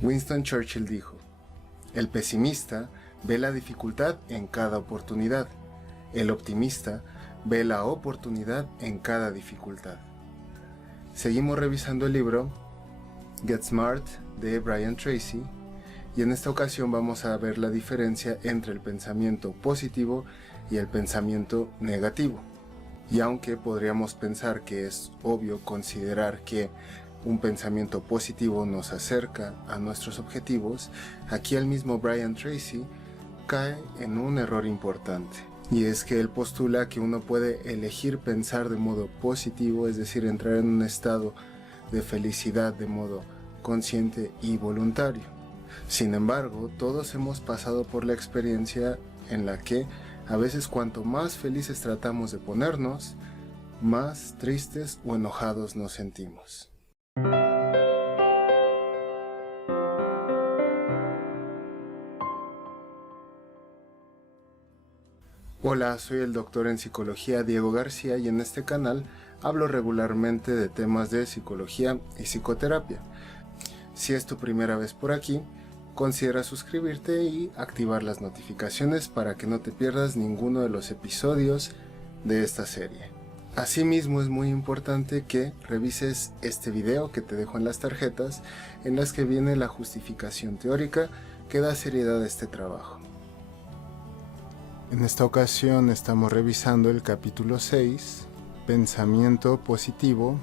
Winston Churchill dijo: "El pesimista ve la dificultad en cada oportunidad. El optimista ve la oportunidad en cada dificultad". Seguimos revisando el libro Get Smart de Brian Tracy, y en esta ocasión vamos a ver la diferencia entre el pensamiento positivo y el pensamiento negativo. Y aunque podríamos pensar que es obvio considerar que un pensamiento positivo nos acerca a nuestros objetivos, aquí el mismo Brian Tracy cae en un error importante. Y es que él postula que uno puede elegir pensar de modo positivo, es decir, entrar en un estado de felicidad de modo consciente y voluntario. Sin embargo, todos hemos pasado por la experiencia en la que a veces cuanto más felices tratamos de ponernos, más tristes o enojados nos sentimos. Hola, soy el doctor en psicología Diego García y en este canal hablo regularmente de temas de psicología y psicoterapia. Si es tu primera vez por aquí, considera suscribirte y activar las notificaciones para que no te pierdas ninguno de los episodios de esta serie. Asimismo, es muy importante que revises este video que te dejo en las tarjetas, en las que viene la justificación teórica que da seriedad a este trabajo. En esta ocasión estamos revisando el capítulo 6, pensamiento positivo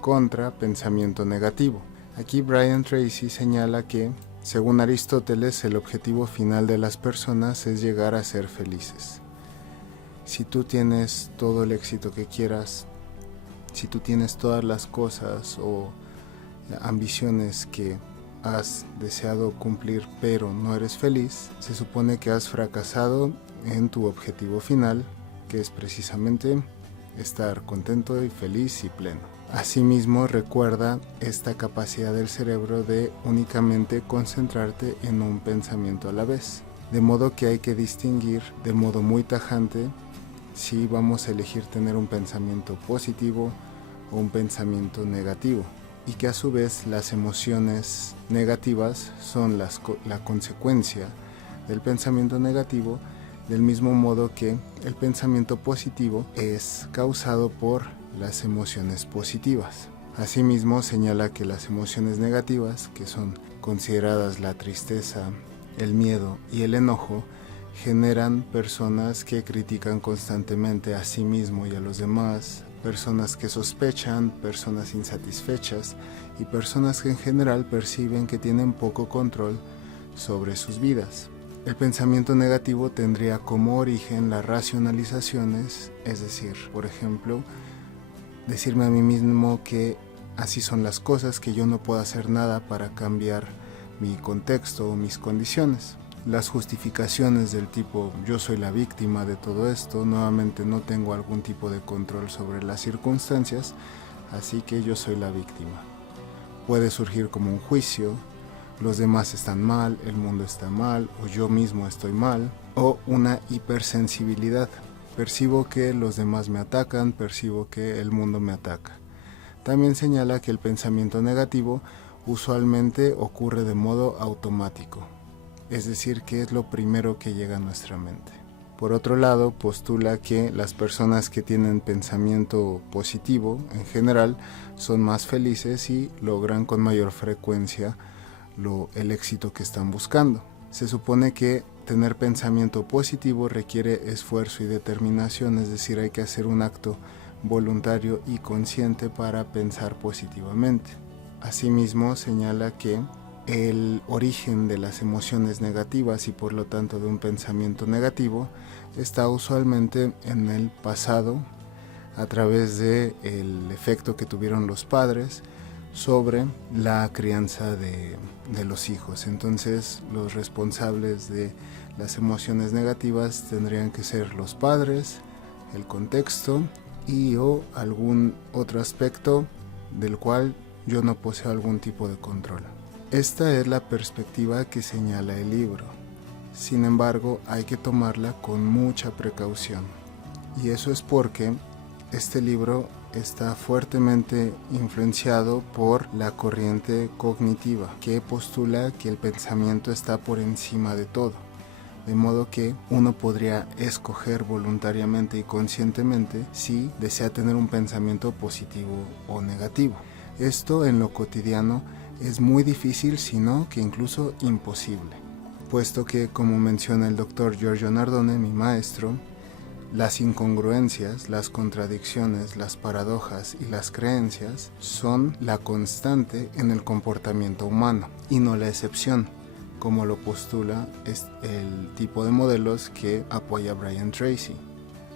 contra pensamiento negativo. Aquí Brian Tracy señala que, según Aristóteles, el objetivo final de las personas es llegar a ser felices. Si tú tienes todo el éxito que quieras, si tú tienes todas las cosas o ambiciones que has deseado cumplir pero no eres feliz, se supone que has fracasado en tu objetivo final, que es precisamente estar contento y feliz y pleno. Asimismo, recuerda esta capacidad del cerebro de únicamente concentrarte en un pensamiento a la vez, de modo que hay que distinguir de modo muy tajante si vamos a elegir tener un pensamiento positivo o un pensamiento negativo, y que a su vez las emociones negativas son la consecuencia del pensamiento negativo, del mismo modo que el pensamiento positivo es causado por las emociones positivas. Asimismo, señala que las emociones negativas, que son consideradas la tristeza, el miedo y el enojo, generan personas que critican constantemente a sí mismo y a los demás, personas que sospechan, personas insatisfechas y personas que en general perciben que tienen poco control sobre sus vidas. El pensamiento negativo tendría como origen las racionalizaciones, es decir, por ejemplo, decirme a mí mismo que así son las cosas, que yo no puedo hacer nada para cambiar mi contexto o mis condiciones. Las justificaciones del tipo yo soy la víctima de todo esto, nuevamente no tengo algún tipo de control sobre las circunstancias, así que yo soy la víctima. Puede surgir como un juicio, los demás están mal, el mundo está mal, o yo mismo estoy mal, o una hipersensibilidad. Percibo que los demás me atacan, percibo que el mundo me ataca. También señala que el pensamiento negativo usualmente ocurre de modo automático, es decir, que es lo primero que llega a nuestra mente. Por otro lado, postula que las personas que tienen pensamiento positivo, en general, son más felices y logran con mayor frecuencia el éxito que están buscando. Se supone que tener pensamiento positivo requiere esfuerzo y determinación, es decir, hay que hacer un acto voluntario y consciente para pensar positivamente. Asimismo, señala que el origen de las emociones negativas y por lo tanto de un pensamiento negativo está usualmente en el pasado, a través del efecto que tuvieron los padres sobre la crianza de los hijos. Entonces, los responsables de las emociones negativas tendrían que ser los padres, el contexto y o algún otro aspecto del cual yo no poseo algún tipo de control. Esta es la perspectiva que señala el libro. Sin embargo, hay que tomarla con mucha precaución. Y eso es porque este libro está fuertemente influenciado por la corriente cognitiva, que postula que el pensamiento está por encima de todo. De modo que uno podría escoger voluntariamente y conscientemente si desea tener un pensamiento positivo o negativo. Esto en lo cotidiano es muy difícil, sino que incluso imposible, puesto que, como menciona el doctor Giorgio Nardone, mi maestro, las incongruencias, las contradicciones, las paradojas y las creencias son la constante en el comportamiento humano y no la excepción, como lo postula el tipo de modelos que apoya Brian Tracy.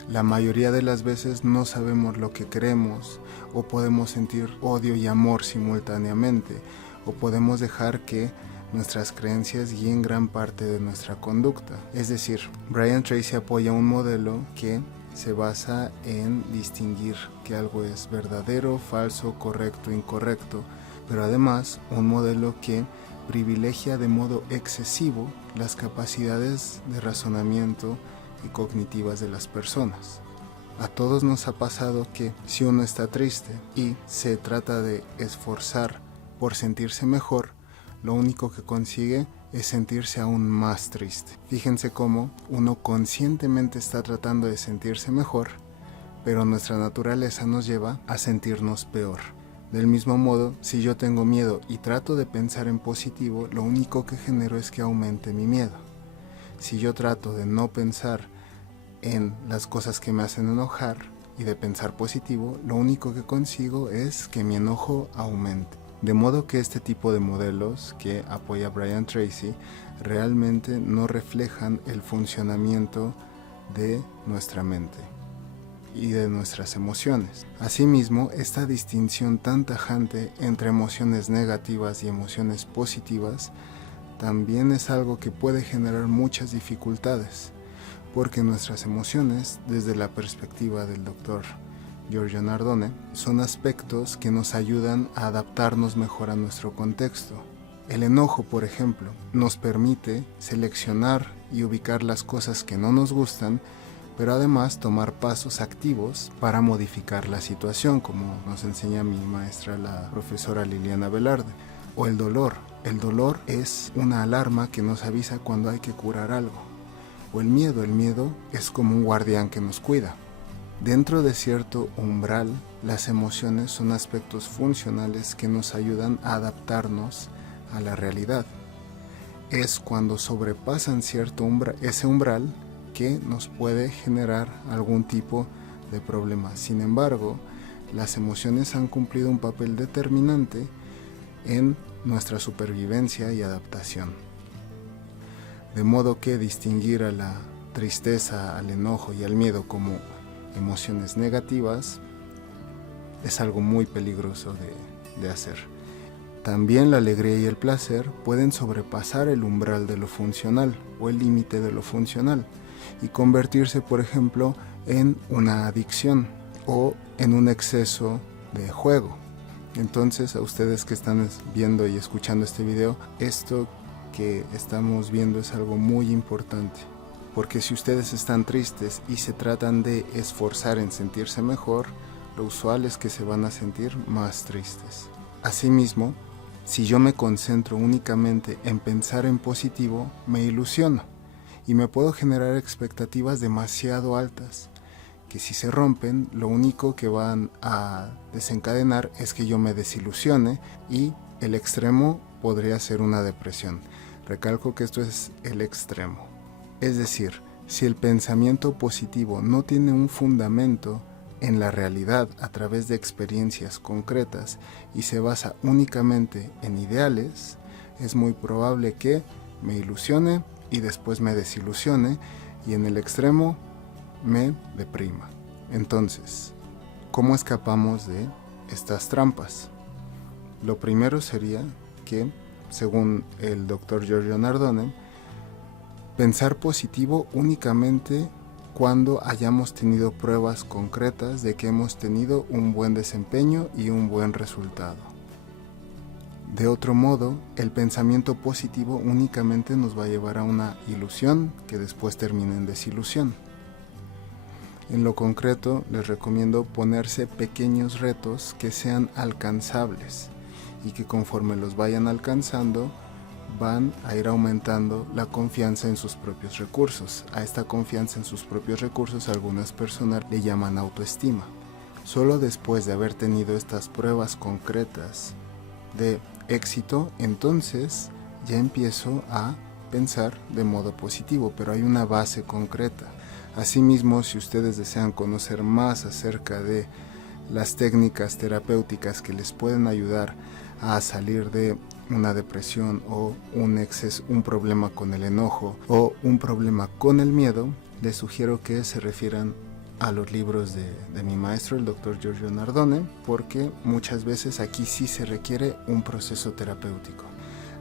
La mayoría de las veces no sabemos lo que queremos, o podemos sentir odio y amor simultáneamente, o podemos dejar que nuestras creencias guíen gran parte de nuestra conducta. Es decir, Brian Tracy apoya un modelo que se basa en distinguir que algo es verdadero, falso, correcto, incorrecto, pero además un modelo que privilegia de modo excesivo las capacidades de razonamiento y cognitivas de las personas. A todos nos ha pasado que si uno está triste y se trata de esforzar por sentirse mejor, lo único que consigue es sentirse aún más triste. Fíjense cómo uno conscientemente está tratando de sentirse mejor, pero nuestra naturaleza nos lleva a sentirnos peor. Del mismo modo, si yo tengo miedo y trato de pensar en positivo, lo único que genero es que aumente mi miedo. Si yo trato de no pensar en las cosas que me hacen enojar y de pensar positivo, lo único que consigo es que mi enojo aumente. De modo que este tipo de modelos que apoya Brian Tracy realmente no reflejan el funcionamiento de nuestra mente y de nuestras emociones. Asimismo, esta distinción tan tajante entre emociones negativas y emociones positivas también es algo que puede generar muchas dificultades, porque nuestras emociones, desde la perspectiva del doctor Giorgio Nardone, son aspectos que nos ayudan a adaptarnos mejor a nuestro contexto. El enojo, por ejemplo, nos permite seleccionar y ubicar las cosas que no nos gustan, pero además tomar pasos activos para modificar la situación, como nos enseña mi maestra, la profesora Liliana Velarde. O el dolor. El dolor es una alarma que nos avisa cuando hay que curar algo. O el miedo es como un guardián que nos cuida. Dentro de cierto umbral, las emociones son aspectos funcionales que nos ayudan a adaptarnos a la realidad. Es cuando sobrepasan ese umbral que nos puede generar algún tipo de problema. Sin embargo, las emociones han cumplido un papel determinante en nuestra supervivencia y adaptación. De modo que distinguir a la tristeza, al enojo y al miedo como emociones negativas es algo muy peligroso de hacer. También la alegría y el placer pueden sobrepasar el umbral de lo funcional o el límite de lo funcional y convertirse, por ejemplo, en una adicción o en un exceso de juego. Entonces, a ustedes que están viendo y escuchando este video, esto que estamos viendo es algo muy importante, porque si ustedes están tristes y se tratan de esforzar en sentirse mejor, lo usual es que se van a sentir más tristes. Asimismo, si yo me concentro únicamente en pensar en positivo, me ilusiono y me puedo generar expectativas demasiado altas, que si se rompen, lo único que van a desencadenar es que yo me desilusione y el extremo podría ser una depresión. Recalco que esto es el extremo. Es decir, si el pensamiento positivo no tiene un fundamento en la realidad a través de experiencias concretas y se basa únicamente en ideales, es muy probable que me ilusione y después me desilusione y en el extremo me deprima. Entonces, ¿cómo escapamos de estas trampas? Lo primero sería que, según el doctor Giorgio Nardone, pensar positivo únicamente cuando hayamos tenido pruebas concretas de que hemos tenido un buen desempeño y un buen resultado. De otro modo, el pensamiento positivo únicamente nos va a llevar a una ilusión que después termina en desilusión. En lo concreto, les recomiendo ponerse pequeños retos que sean alcanzables y que conforme los vayan alcanzando, van a ir aumentando la confianza en sus propios recursos. A esta confianza en sus propios recursos algunas personas le llaman autoestima. Solo después de haber tenido estas pruebas concretas de éxito, entonces ya empiezo a pensar de modo positivo, pero hay una base concreta. Asimismo, si ustedes desean conocer más acerca de las técnicas terapéuticas que les pueden ayudar a salir de una depresión o un problema con el enojo o un problema con el miedo, les sugiero que se refieran a los libros de mi maestro, el Dr. Giorgio Nardone, porque muchas veces aquí sí se requiere un proceso terapéutico.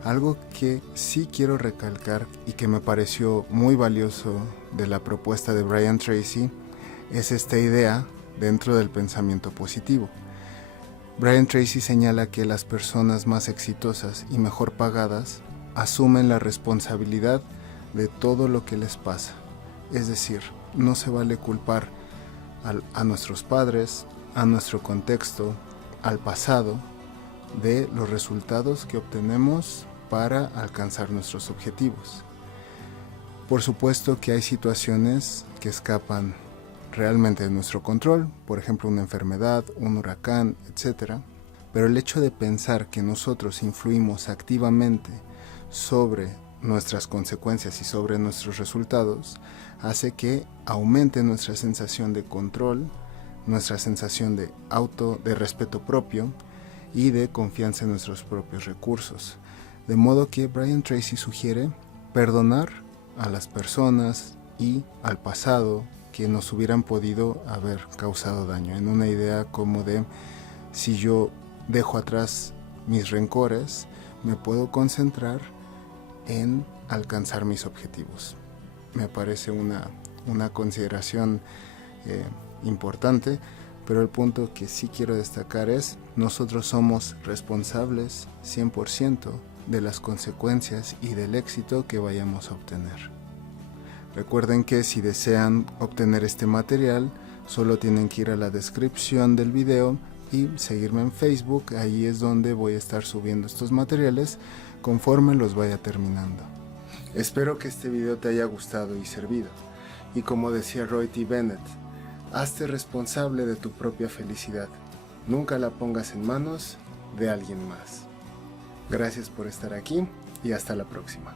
Algo que sí quiero recalcar y que me pareció muy valioso de la propuesta de Brian Tracy es esta idea dentro del pensamiento positivo. Brian Tracy señala que las personas más exitosas y mejor pagadas asumen la responsabilidad de todo lo que les pasa. Es decir, no se vale culpar a nuestros padres, a nuestro contexto, al pasado, de los resultados que obtenemos para alcanzar nuestros objetivos. Por supuesto que hay situaciones que escapan realmente de nuestro control, por ejemplo una enfermedad, un huracán, etc. Pero el hecho de pensar que nosotros influimos activamente sobre nuestras consecuencias y sobre nuestros resultados hace que aumente nuestra sensación de control, nuestra sensación de respeto propio y de confianza en nuestros propios recursos. De modo que Brian Tracy sugiere perdonar a las personas y al pasado que nos hubieran podido haber causado daño, en una idea como de si yo dejo atrás mis rencores, me puedo concentrar en alcanzar mis objetivos. Me parece una consideración importante, pero el punto que sí quiero destacar es: nosotros somos responsables 100% de las consecuencias y del éxito que vayamos a obtener. Recuerden que si desean obtener este material, solo tienen que ir a la descripción del video y seguirme en Facebook. Ahí es donde voy a estar subiendo estos materiales conforme los vaya terminando. Espero que este video te haya gustado y servido. Y como decía Roy T. Bennett, hazte responsable de tu propia felicidad. Nunca la pongas en manos de alguien más. Gracias por estar aquí y hasta la próxima.